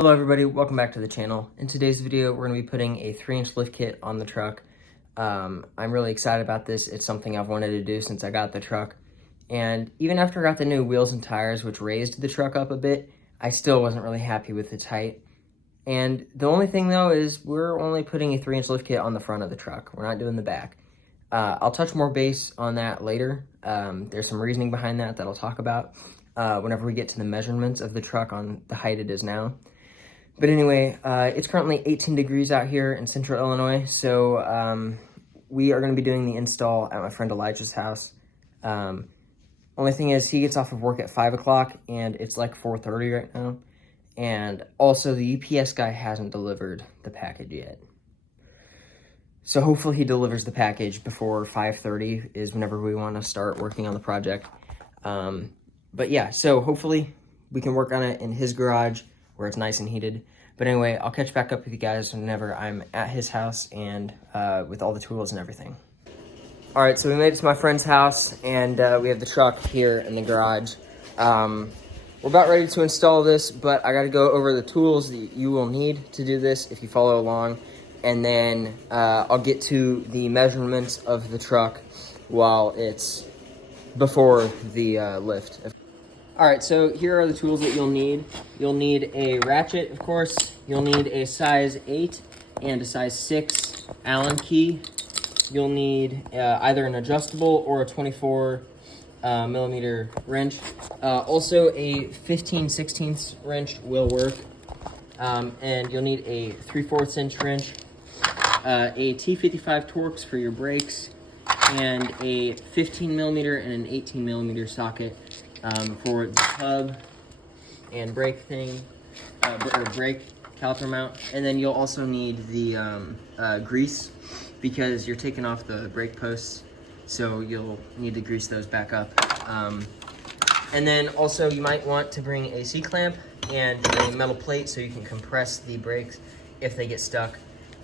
Hello everybody, welcome back to the channel. In today's video, we're going to be putting a 3-inch lift kit on the truck. I'm really excited about this. It's something I've wanted to do since I got the truck. And even after I got the new wheels and tires, which raised the truck up a bit, I still wasn't really happy with its height. And the only thing though is we're only putting a 3-inch lift kit on the front of the truck. We're not doing the back. I'll touch more base on that later. There's some reasoning behind that I'll talk about whenever we get to the measurements of the truck on the height it is now. But anyway, it's currently 18 degrees out here in central Illinois, so we are going to be doing the install at my friend Elijah's house. Only thing is, he gets off of work at 5 o'clock, and it's like 4:30 right now. And also, the UPS guy hasn't delivered the package yet. So hopefully he delivers the package before 5:30 is whenever we want to start working on the project. But yeah, so hopefully we can work on it in his garage, where it's nice and heated. But anyway, I'll catch back up with you guys whenever I'm at his house and with all the tools and everything. All right, so we made it to my friend's house, and we have the truck here in the garage. We're about ready to install this, but I gotta go over the tools that you will need to do this if you follow along. And then I'll get to the measurements of the truck while it's before the lift. All right, so here are the tools that you'll need. You'll need a ratchet, of course. You'll need a size 8 and a size 6 Allen key. You'll need either an adjustable or a 24 millimeter wrench. Also, a 15/16 wrench will work. And you'll need a 3/4 inch wrench, a T55 Torx for your brakes, and a 15 millimeter and an 18 millimeter socket for the hub and brake thing, or brake caliper mount. And then you'll also need the grease, because you're taking off the brake posts, so you'll need to grease those back up. And then also you might want to bring a C-clamp and a metal plate so you can compress the brakes if they get stuck.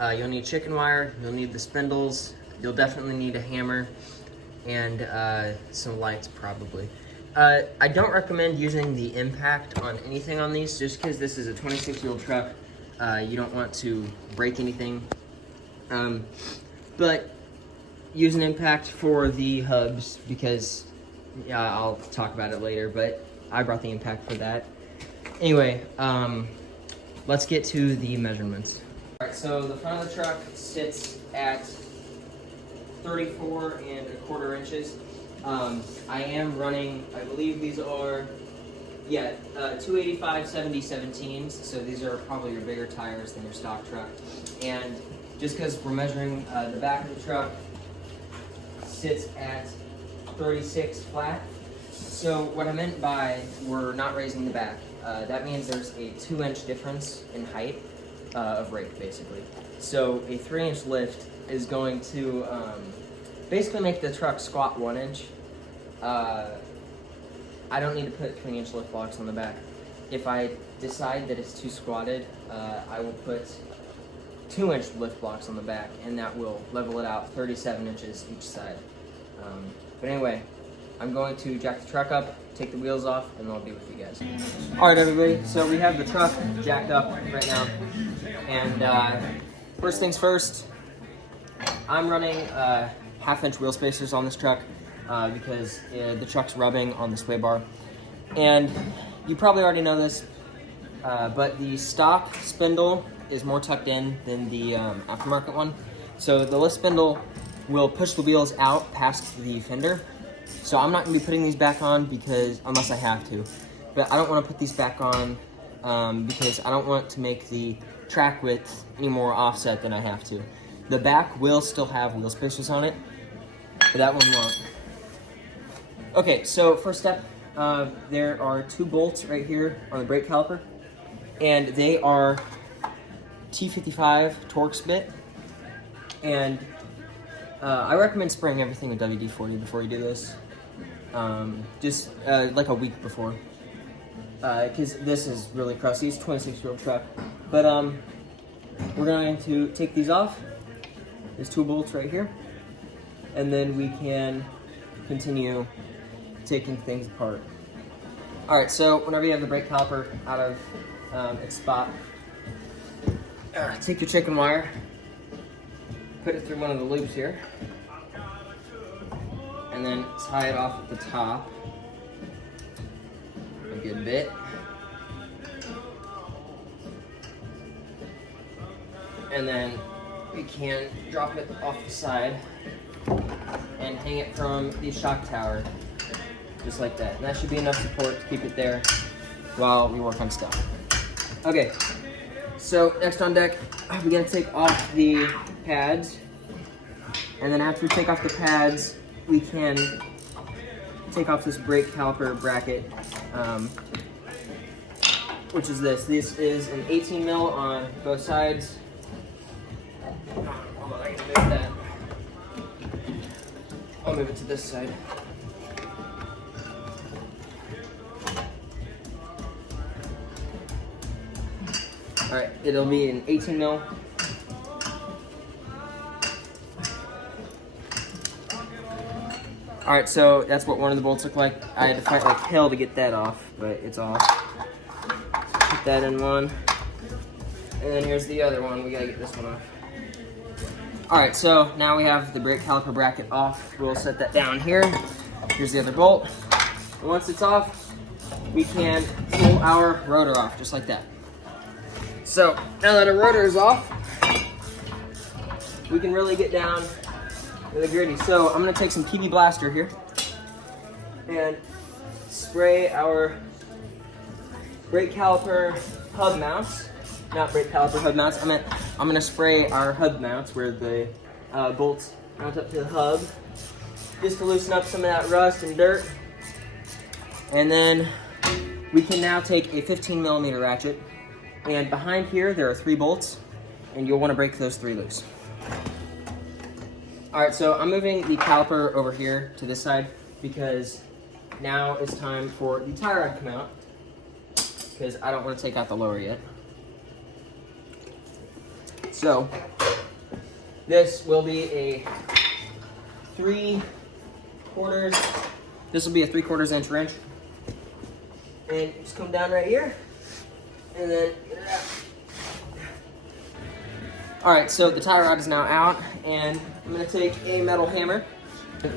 You'll need chicken wire, you'll need the spindles, you'll definitely need a hammer, and some lights probably. I don't recommend using the impact on anything on these, just because this is a 26-year-old truck. You don't want to break anything. But use an impact for the hubs, because I'll talk about it later, but I brought the impact for that. Anyway, let's get to the measurements. All right, so the front of the truck sits at 34 1/4 inches. I am running, I believe these are, 285/70/17s, so these are probably your bigger tires than your stock truck. And just because we're measuring the back of the truck sits at 36 flat. So what I meant by we're not raising the back, that means there's a 2-inch difference in height of rake, basically. So a 3-inch lift is going to basically make the truck squat 1 inch. I don't need to put 3-inch lift blocks on the back. If I decide that it's too squatted, I will put 2-inch lift blocks on the back, and that will level it out 37 inches each side. But anyway, I'm going to jack the truck up, take the wheels off, and I'll be with you guys. All right, everybody, so we have the truck jacked up right now. And first things first, I'm running 1/2-inch wheel spacers on this truck because the truck's rubbing on the sway bar. And you probably already know this, but the stock spindle is more tucked in than the aftermarket one. So the lift spindle will push the wheels out past the fender. So I'm not going to be putting these back on because, unless I have to. But I don't want to put these back on because I don't want to make the track width any more offset than I have to. The back will still have wheel spacers on it, but that one won't. Okay, so first step, there are 2 bolts right here on the brake caliper, and they are T55 Torx bit. And I recommend spraying everything with WD-40 before you do this, just like a week before, because this is really crusty. It's a 26-year-old truck. But we're going to take these off. There's 2 bolts right here, and then we can continue taking things apart. All right, so whenever you have the brake caliper out of its spot. Take your chicken wire, put it through one of the loops here, and then tie it off at the top a good bit. And then we can drop it off the side and hang it from the shock tower, just like that. And that should be enough support to keep it there while we work on stuff. Okay, so next on deck, we're gonna take off the pads. And then after we take off the pads, we can take off this brake caliper bracket, which is this. This is an 18 mil on both sides. I can move that. I'll move it to this side. All right, it'll be an 18 mil. All right, so that's what one of the bolts look like. I had to fight like hell to get that off, but it's off. Put that in one. And then here's the other one. We gotta get this one off. All right, so now we have the brake caliper bracket off. We'll set that down here. Here's the other bolt. And once it's off, we can pull our rotor off, just like that. So now that our rotor is off, we can really get down to the gritty. So I'm gonna take some PB Blaster here and spray our brake caliper hub mounts. Not brake caliper hub mounts. I'm gonna spray our hub mounts where the bolts mount up to the hub, just to loosen up some of that rust and dirt. And then we can now take a 15 millimeter ratchet, and behind here there are 3 bolts, and you'll want to break those 3 loose. All right, so I'm moving the caliper over here to this side because now it's time for the tie rod to come out, because I don't want to take out the lower yet. So this will be a 3/4. This will be a 3/4 inch wrench, and just come down right here, and then get it out. All right, so the tie rod is now out, and I'm gonna take a metal hammer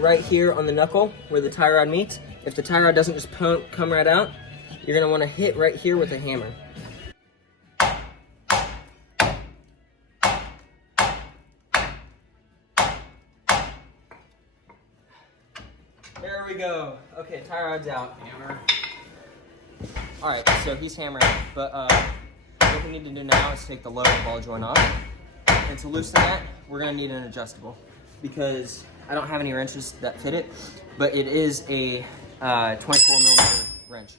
right here on the knuckle where the tie rod meets. If the tie rod doesn't just come right out, you're gonna wanna hit right here with a hammer. There we go. Okay, tie rod's out. Hammer. All right, so he's hammering, but what we need to do now is take the lower ball joint off. And to loosen that, we're gonna need an adjustable, because I don't have any wrenches that fit it, but it is a 24 millimeter wrench.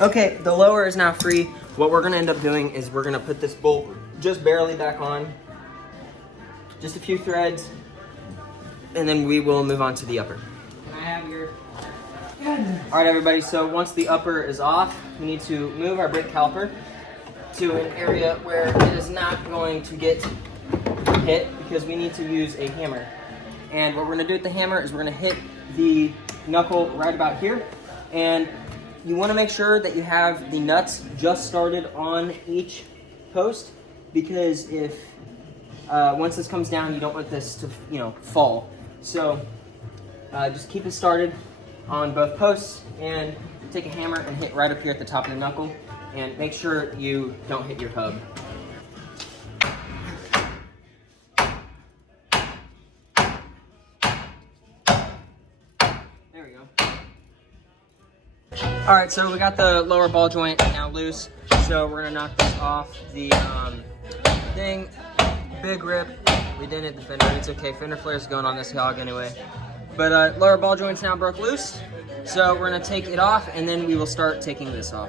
Okay, the lower is now free. What we're gonna end up doing is we're gonna put this bolt just barely back on, just a few threads, and then we will move on to the upper. Can I have your... All right, everybody, so once the upper is off, we need to move our brake caliper to an area where it is not going to get hit, because we need to use a hammer. And what we're gonna do with the hammer is we're gonna hit the knuckle right about here. And you wanna make sure that you have the nuts just started on each post, because if, once this comes down, you don't want this to, fall. So just keep it started on both posts, and take a hammer and hit right up here at the top of the knuckle, and make sure you don't hit your hub. There we go. All right, so we got the lower ball joint now loose, so we're gonna knock this off the thing. Big rip. We didn't hit the fender. It's okay. Fender flare's going on this hog anyway. But lower ball joint's now broke loose, so we're gonna take it off, and then we will start taking this off.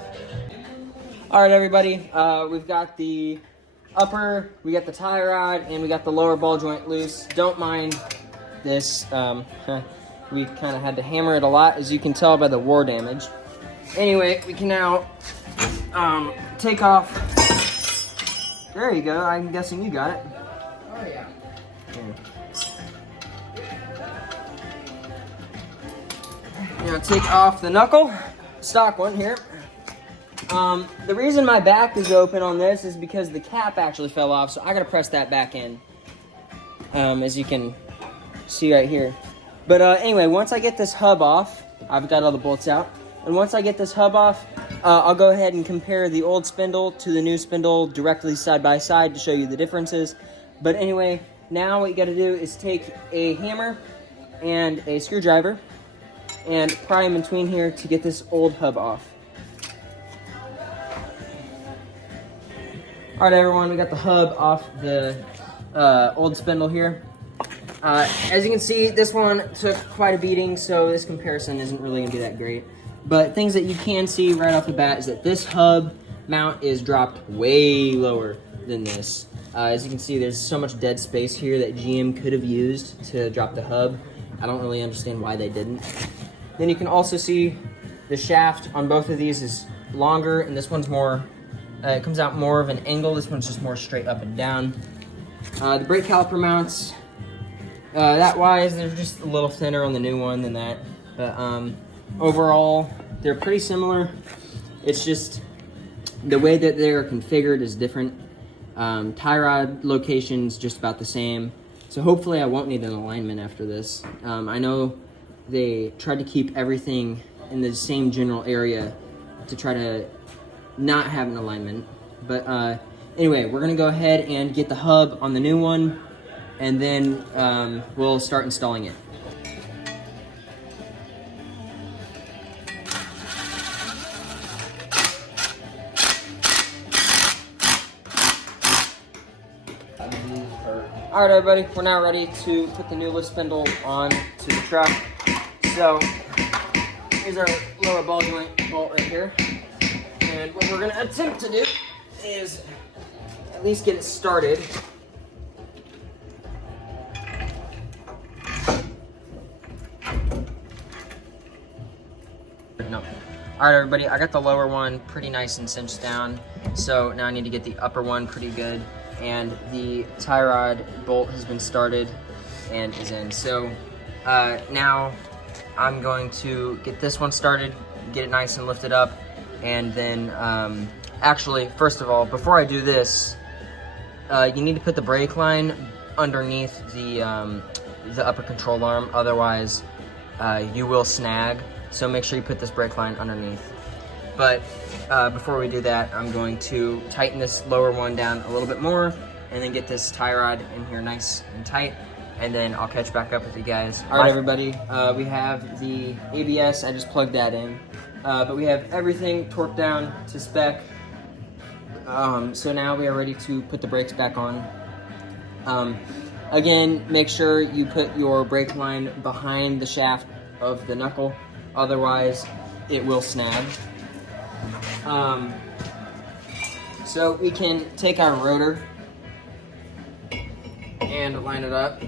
All right, everybody, we've got the upper, we got the tie rod, and we got the lower ball joint loose. Don't mind this. We kind of had to hammer it a lot, as you can tell by the war damage. Anyway, we can now take off. There you go. I'm guessing you got it. Oh, yeah. Now take off the knuckle, stock one here. The reason my back is open on this is because the cap actually fell off, so I gotta press that back in, as you can see right here. But anyway, once I get this hub off, I've got all the bolts out, and once I get this hub off, I'll go ahead and compare the old spindle to the new spindle directly side by side to show you the differences. But anyway, now what you gotta do is take a hammer and a screwdriver and pry in between here to get this old hub off. All right, everyone, we got the hub off the old spindle here. As you can see, this one took quite a beating, so this comparison isn't really gonna be that great. But things that you can see right off the bat is that this hub mount is dropped way lower than this. As you can see, there's so much dead space here that GM could have used to drop the hub. I don't really understand why they didn't. Then you can also see the shaft on both of these is longer, and this one's more, it comes out more of an angle. This one's just more straight up and down. The brake caliper mounts, that wise, they're just a little thinner on the new one than that. But overall, they're pretty similar. It's just the way that they're configured is different. Tie rod location's just about the same. So hopefully I won't need an alignment after this. I know they tried to keep everything in the same general area to try to not have an alignment. But anyway, we're gonna go ahead and get the hub on the new one, and then we'll start installing it. All right, everybody, we're now ready to put the new lift spindle on to the truck. So here's our lower ball joint bolt right here. And what we're gonna attempt to do is at least get it started. No. All right, everybody, I got the lower one pretty nice and cinched down. So now I need to get the upper one pretty good. And the tie rod bolt has been started and is in. So now I'm going to get this one started, get it nice and lifted up, and then actually, first of all, before I do this, you need to put the brake line underneath the upper control arm, otherwise you will snag. So make sure you put this brake line underneath. But before we do that, I'm going to tighten this lower one down a little bit more and then get this tie rod in here nice and tight, and then I'll catch back up with you guys. All right, everybody, we have the ABS, I just plugged that in, but we have everything torqued down to spec. So now we are ready to put the brakes back on. Again, make sure you put your brake line behind the shaft of the knuckle, otherwise it will snag. So we can take our rotor and line it up.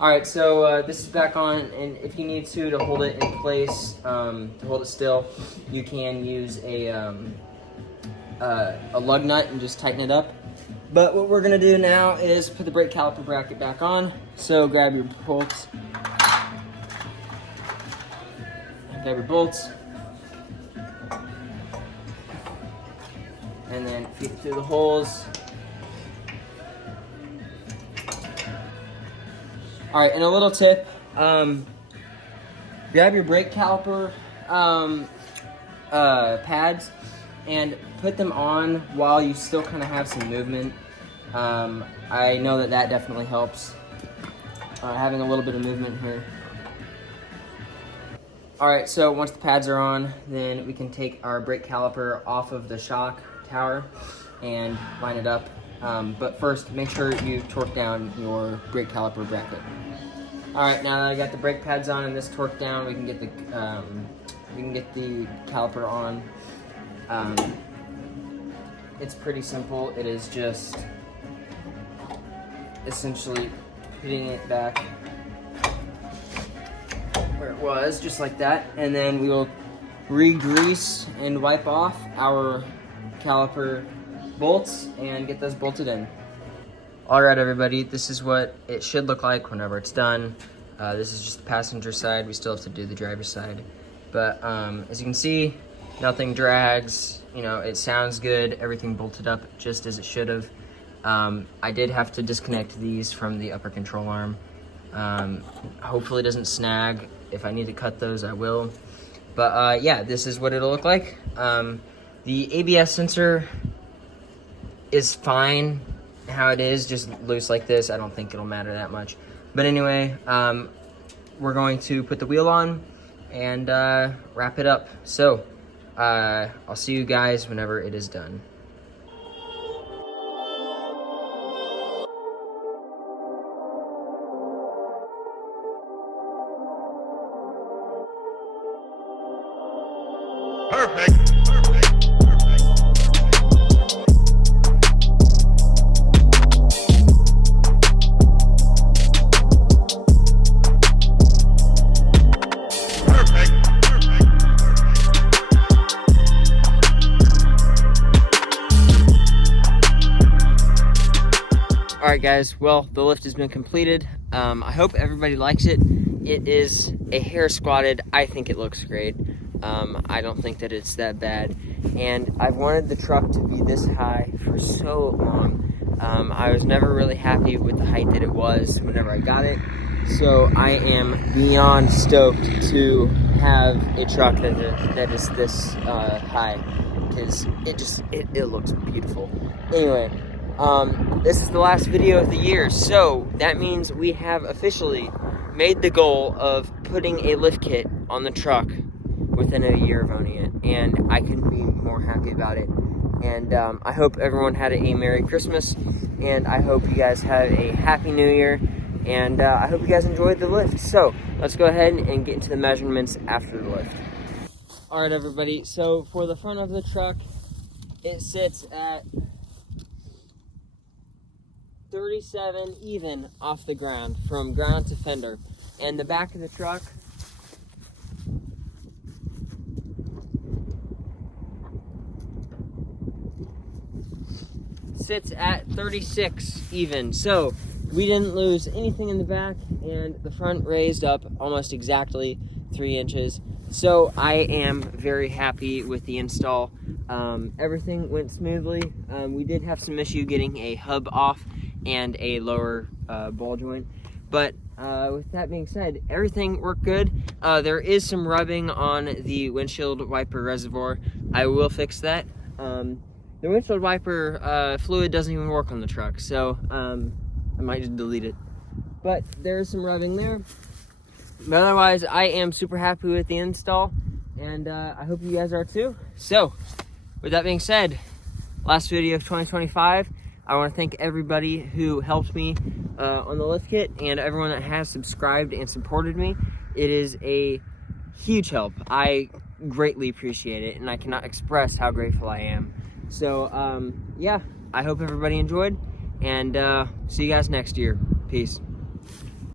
All right, so this is back on, and if you need to hold it in place, to hold it still, you can use a lug nut and just tighten it up. But what we're gonna do now is put the brake caliper bracket back on. So grab your bolts. And then feed it through the holes. All right, and a little tip, grab your brake caliper pads and put them on while you still kind of have some movement. I know that definitely helps, having a little bit of movement here. All right, so once the pads are on, then we can take our brake caliper off of the shock tower and line it up. But first, make sure you torque down your brake caliper bracket. All right, now that I got the brake pads on and this torqued down, we can get the caliper on. It's pretty simple. It is just essentially putting it back where it was, just like that, and then we will re-grease and wipe off our caliper bolts and get those bolted in. All right, everybody, this is what it should look like whenever it's done. This is just the passenger side. We still have to do the driver's side. But as you can see, nothing drags. You know, it sounds good. Everything bolted up just as it should have. I did have to disconnect these from the upper control arm. Hopefully it doesn't snag. If I need to cut those, I will. But yeah, this is what it'll look like. The ABS sensor is fine how it is, just loose like this. I don't think it'll matter that much. But anyway, we're going to put the wheel on and wrap it up. So I'll see you guys whenever it is done. Perfect. All right, guys, well, the lift has been completed. I hope everybody likes it. It is a hair squatted. I think it looks great. I don't think that it's that bad. And I've wanted the truck to be this high for so long. I was never really happy with the height that it was whenever I got it. So I am beyond stoked to have a truck that is this high, because it looks beautiful. Anyway, this is the last video of the year, so that means we have officially made the goal of putting a lift kit on the truck within a year of owning it, and I couldn't be more happy about it. And I hope everyone had a Merry Christmas, and I hope you guys have a Happy New Year, and I hope you guys enjoyed the lift. So let's go ahead and get into the measurements after the lift. All right, everybody, so for the front of the truck, it sits at 37 even off the ground, from ground to fender. And the back of the truck sits at 36 even. So we didn't lose anything in the back, and the front raised up almost exactly 3 inches. So I am very happy with the install. Everything went smoothly. We did have some issue getting a hub off and a lower ball joint, but with that being said, everything worked good. There is some rubbing on the windshield wiper reservoir. I will fix that. The windshield wiper fluid doesn't even work on the truck, so I might just delete it. But there's some rubbing there. But otherwise, I am super happy with the install, and I hope you guys are too. So with that being said, last video of 2025. I want to thank everybody who helped me on the lift kit, and everyone that has subscribed and supported me. It is a huge help. I greatly appreciate it, and I cannot express how grateful I am. So yeah, I hope everybody enjoyed, and see you guys next year. Peace.